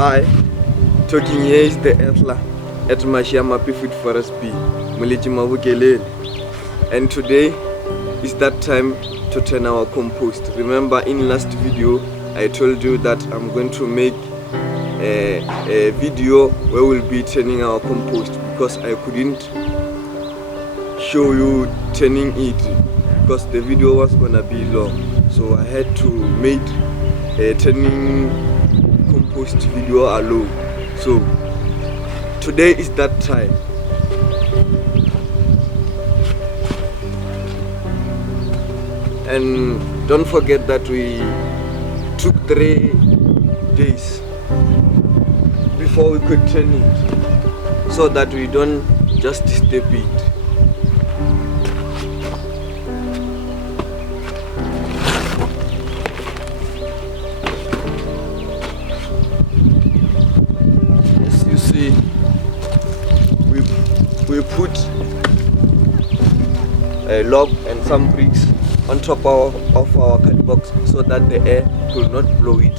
Hi, talking here is the Etla at Mashiyama Food Forest B, Mulichi. And today is that time to turn our compost. Remember in last video I told you that I'm going to make a video where we'll be turning our compost because I couldn't show you turning it because the video was gonna be long, so I had to make a turning compost video alone. So today is that time. And don't forget that we took 3 days before we could turn it, so that we don't just step it. As you see, we put a log and some bricks on top of our cut box so that the air could not blow it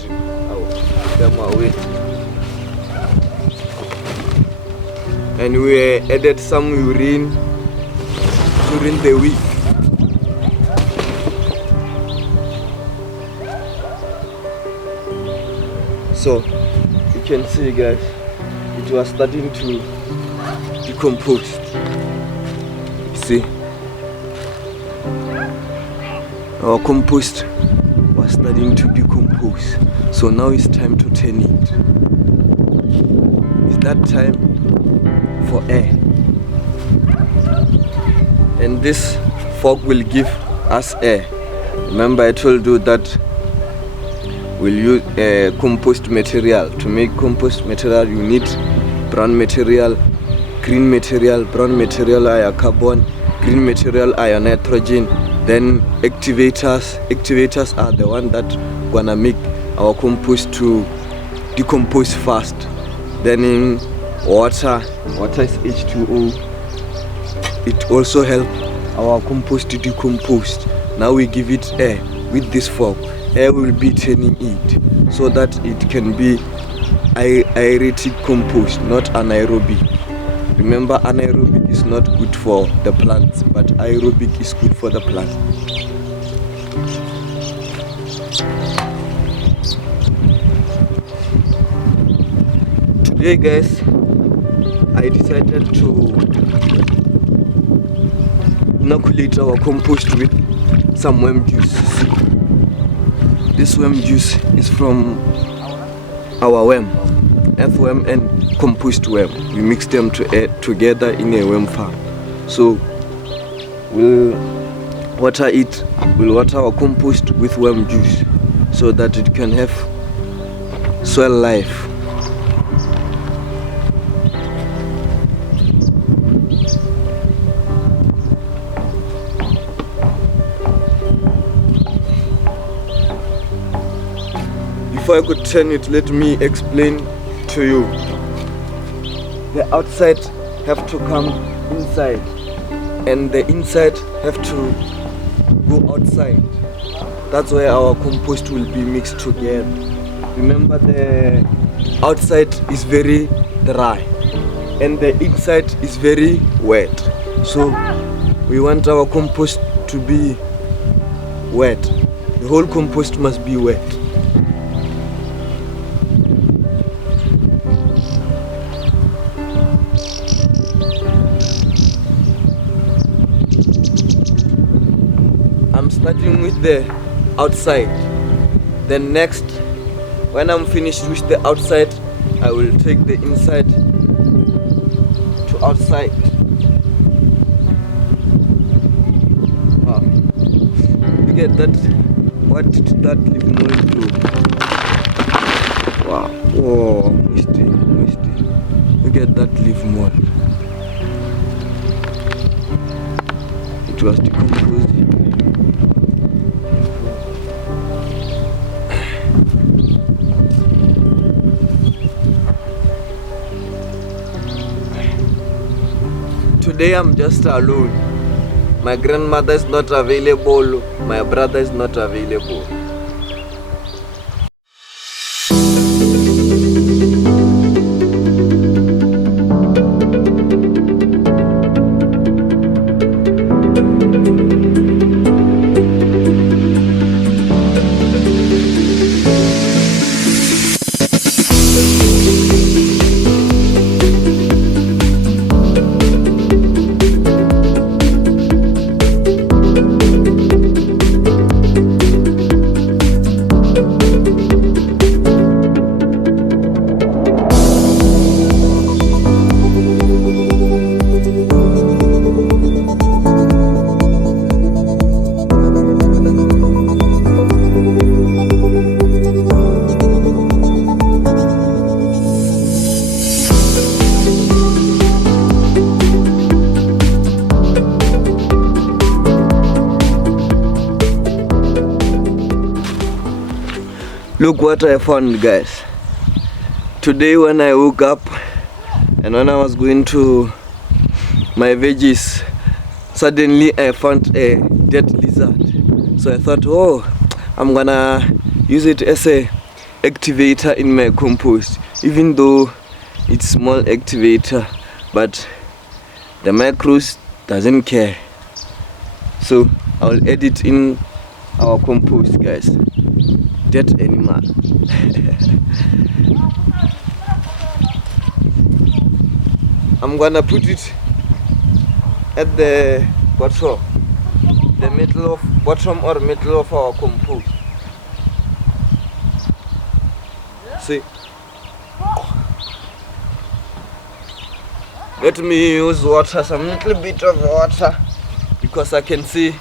them away. And we added some urine during the week. So you can see, guys, it was starting to decompose. See, our compost was starting to decompose. So now it's time to turn it. It's that time for air. And this fork will give us air. Remember I told you that we'll use compost material. To make compost material you need brown material, green material. Brown material are carbon, green material are nitrogen. Then activators are the one that gonna make our compost to decompose fast. Then in water is H2O. It also helps our compost to decompose. Now we give it air with this fork. Air will be turning it so that it can be aerated compost, not anaerobic. Remember, anaerobic is not good for the plants, but aerobic is good for the plant. Today, guys, I decided to inoculate our compost with some worm juice. This worm juice is from our worm, earthworm and compost worm. We mix them together in a worm farm. So we'll water it. We'll water our compost with worm juice so that it can have soil life. Before I could turn it, let me explain to you. The outside have to come inside and the inside have to go outside. That's why our compost will be mixed together. Remember, the outside is very dry and the inside is very wet. So we want our compost to be wet. The whole compost must be wet. I'm starting with the outside. Then next, when I'm finished with the outside, I will take the inside to outside. Wow. Look at that. What did that leaf mold do? Wow. Oh, misty. Look at that leaf mold. It was decomposing. Today I'm just alone. My grandmother is not available. My brother is not available. Look what I found, guys. Today when I woke up and when I was going to my veggies, suddenly I found a dead lizard. So I thought, oh, I'm gonna use it as a activator in my compost, even though it's small activator, but the micros doesn't care. So I'll add it in our compost, guys. Dead animal. I'm gonna put it at the bottom, bottom or middle of our compost. See, let me use water, some little bit of water, because I can see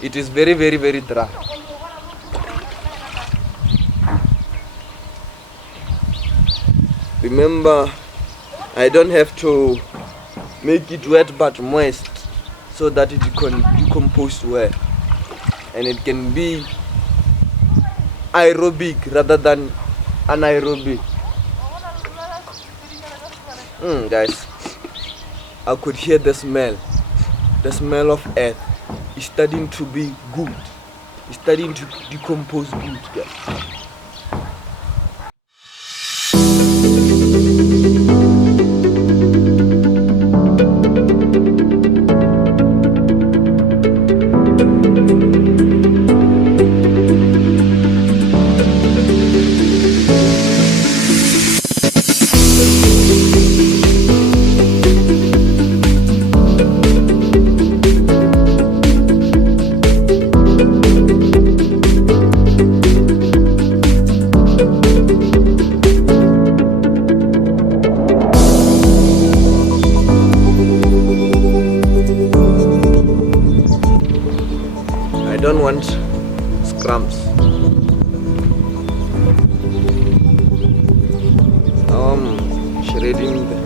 it is very, very, very dry. Remember, I don't have to make it wet but moist, so that it can decompose well and it can be aerobic rather than anaerobic. Guys, I could hear the smell of earth. It's starting to be good. It's starting to decompose good, guys. I don't want scrums. Shredding the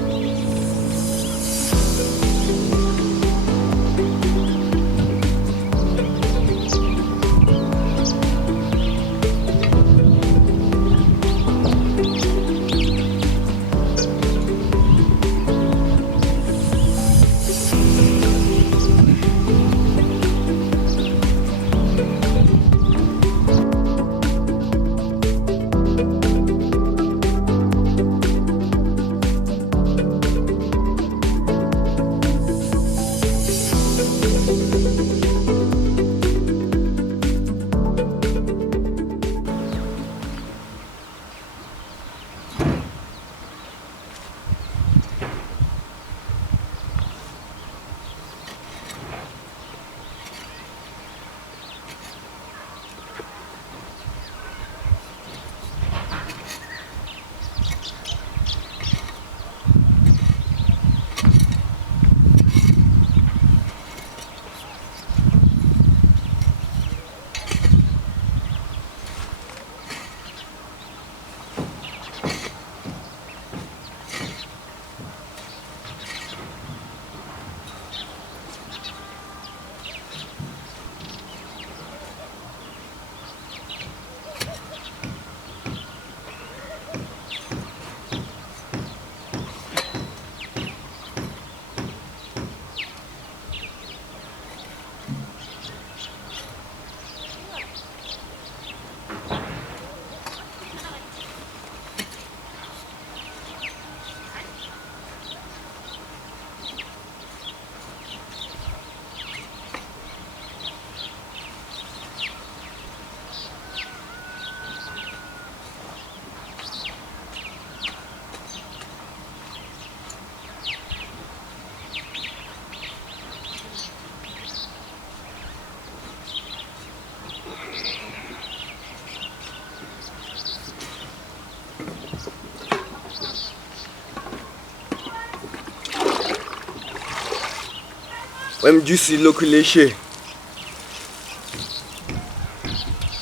juicy inoculation.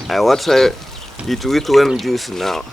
I water it with worm juice now.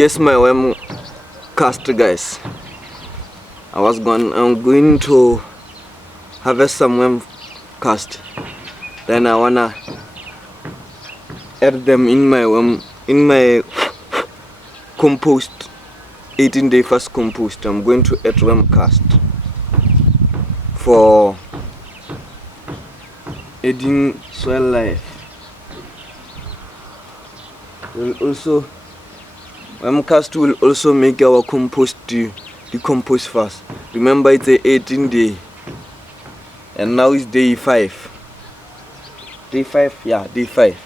here's my worm cast, guys. I'm going to harvest some worm cast. Then I wanna add them in my compost, 18-day fast compost. I'm going to add worm cast for adding soil life. Worm cast will also make our compost decompose fast. Remember, it's a 18-day, and now it's day 5. Day 5, yeah, day 5.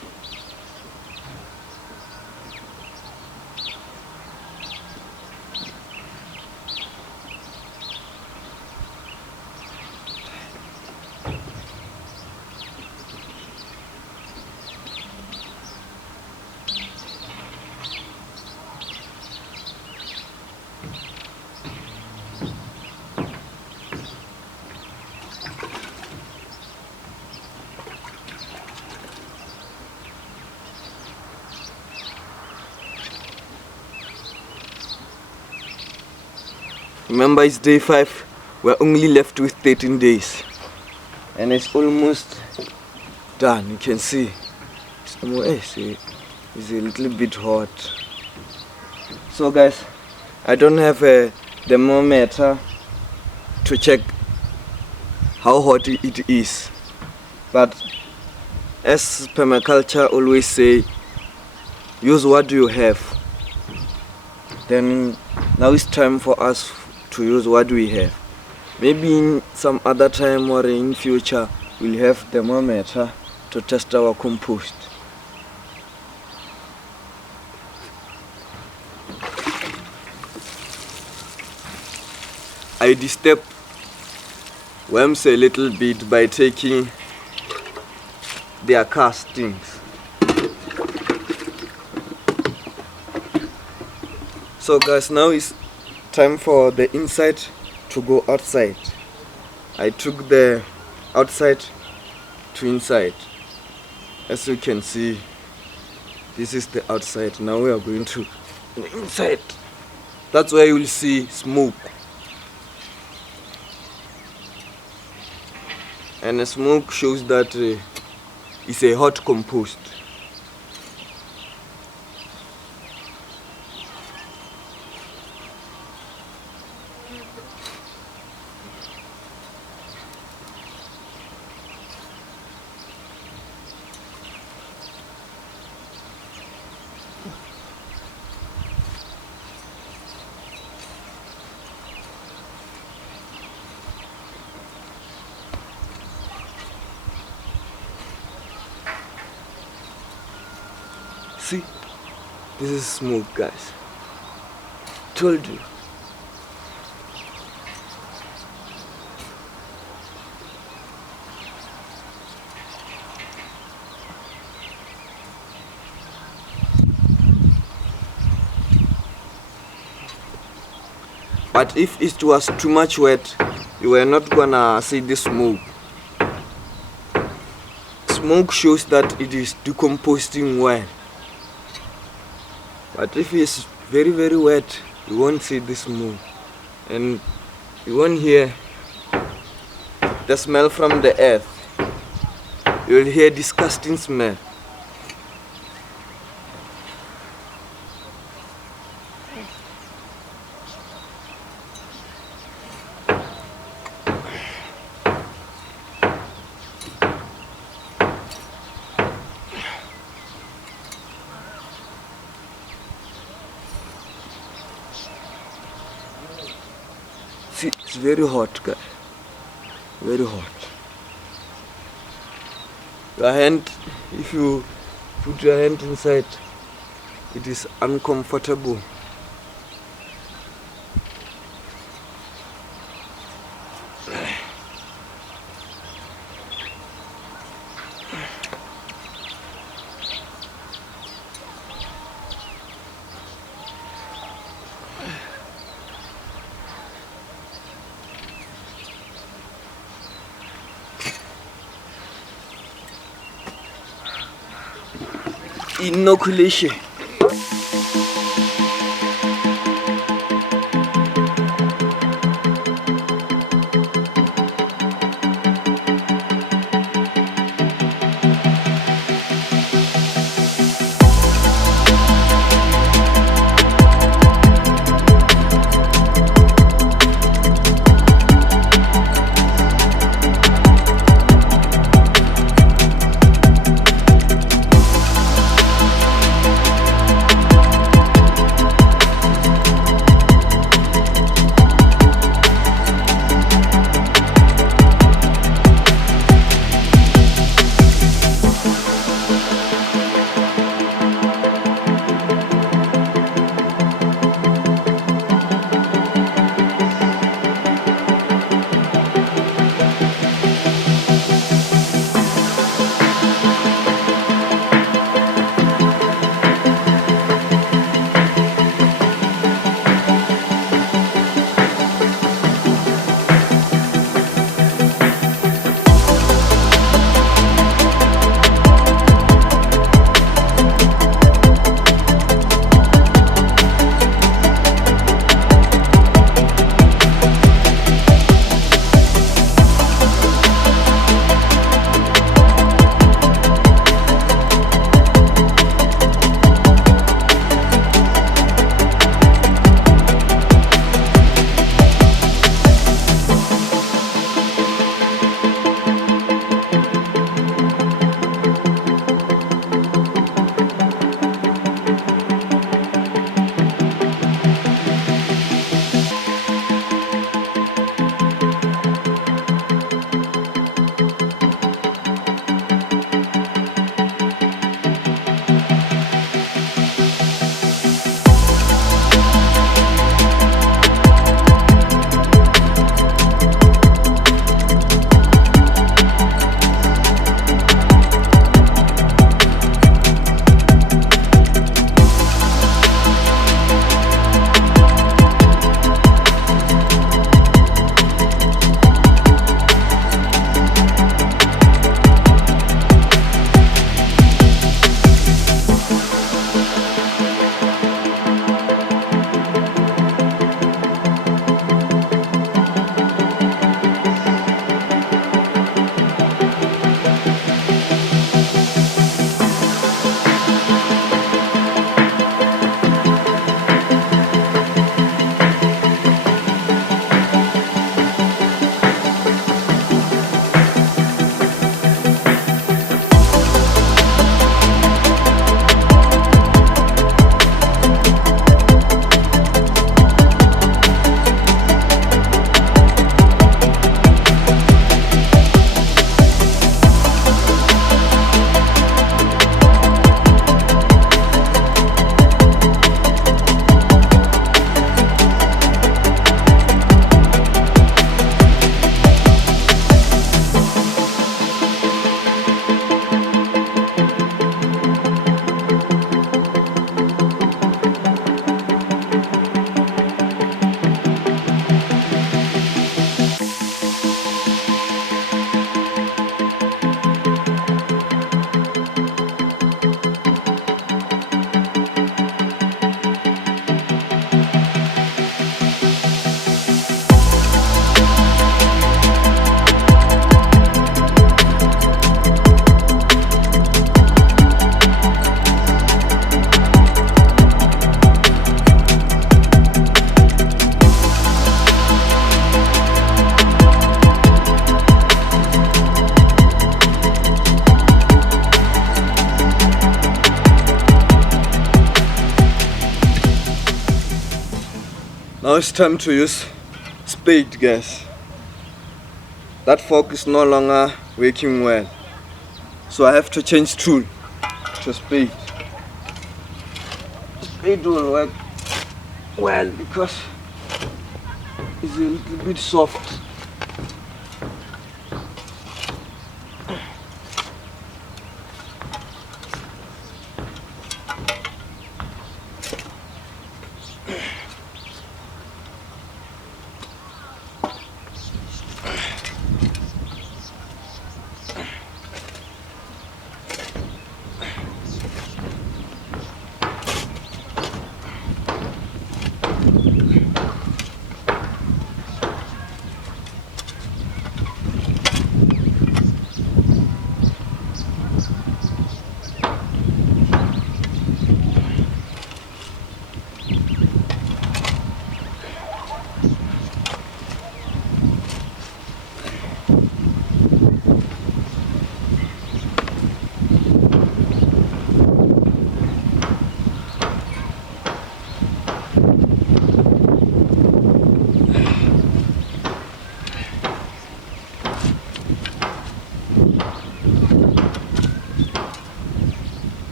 Remember, it's day 5. We're only left with 13 days, and it's almost done. You can see it's a little bit hot. So guys, I don't have a thermometer to check how hot it is, but as permaculture always say, use what you have. Then now it's time for us to use what we have. Maybe in some other time or in future we'll have thermometer to test our compost. I disturb worms a little bit by taking their castings. So guys, now it's time for the inside to go outside. I took the outside to inside. As you can see, this is the outside. Now we are going to the inside. That's where you will see smoke. And the smoke shows that it's a hot compost. See, this is smoke, guys. Told you. But if it was too much wet, you were not gonna see the smoke. Smoke shows that it is decomposing well. But if it's very very wet, you won't see the smoke, and you won't hear the smell from the earth. You will hear disgusting smell. See, it's very hot, guys. Very hot. Your hand, if you put your hand inside, it is uncomfortable. Inoculation. Now it's time to use spade, guys. That fork is no longer working well, so I have to change tool to spade. Spade will work well because it's a little bit soft.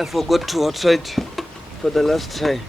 I forgot to water it for the last time.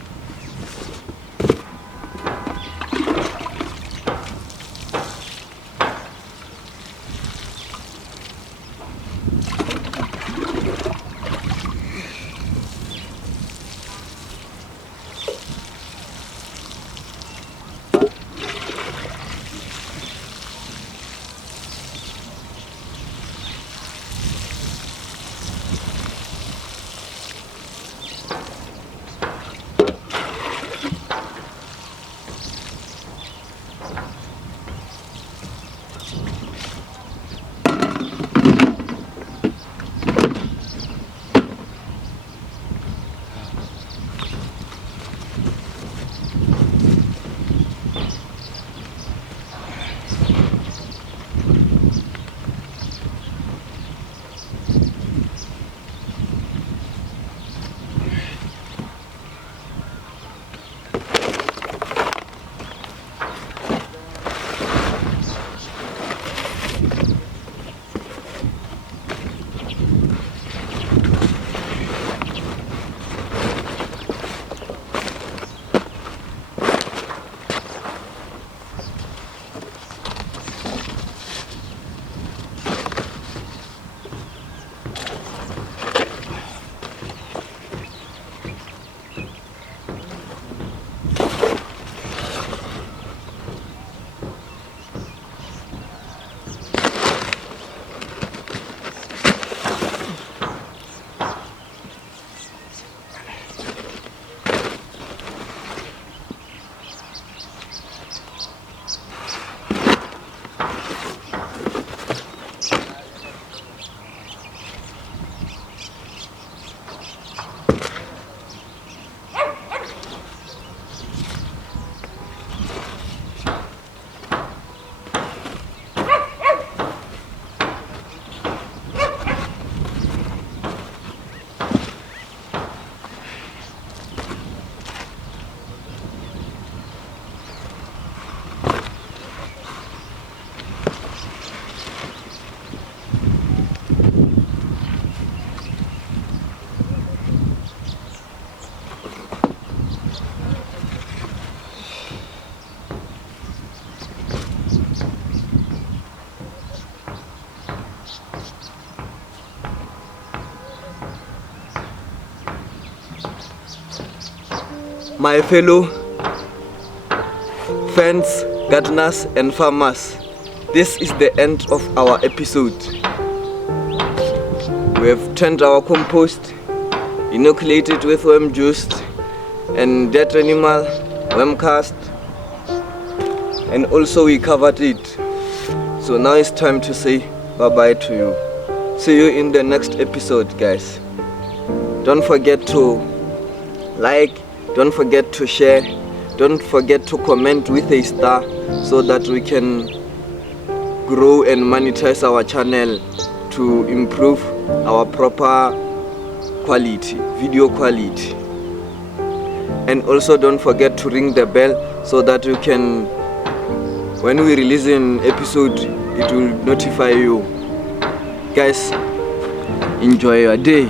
my fellow friends, gardeners and farmers, this is the end of our episode. We have turned our compost, inoculated with worm juice and dead animal, worm cast, and also we covered it. So now it's time to say bye bye to you. See you in the next episode, guys. Don't forget to like, don't forget to share, don't forget to comment with a star so that we can grow and monetize our channel to improve our proper quality, video quality. And also don't forget to ring the bell so that you can, when we release an episode, it will notify you. Guys, enjoy your day.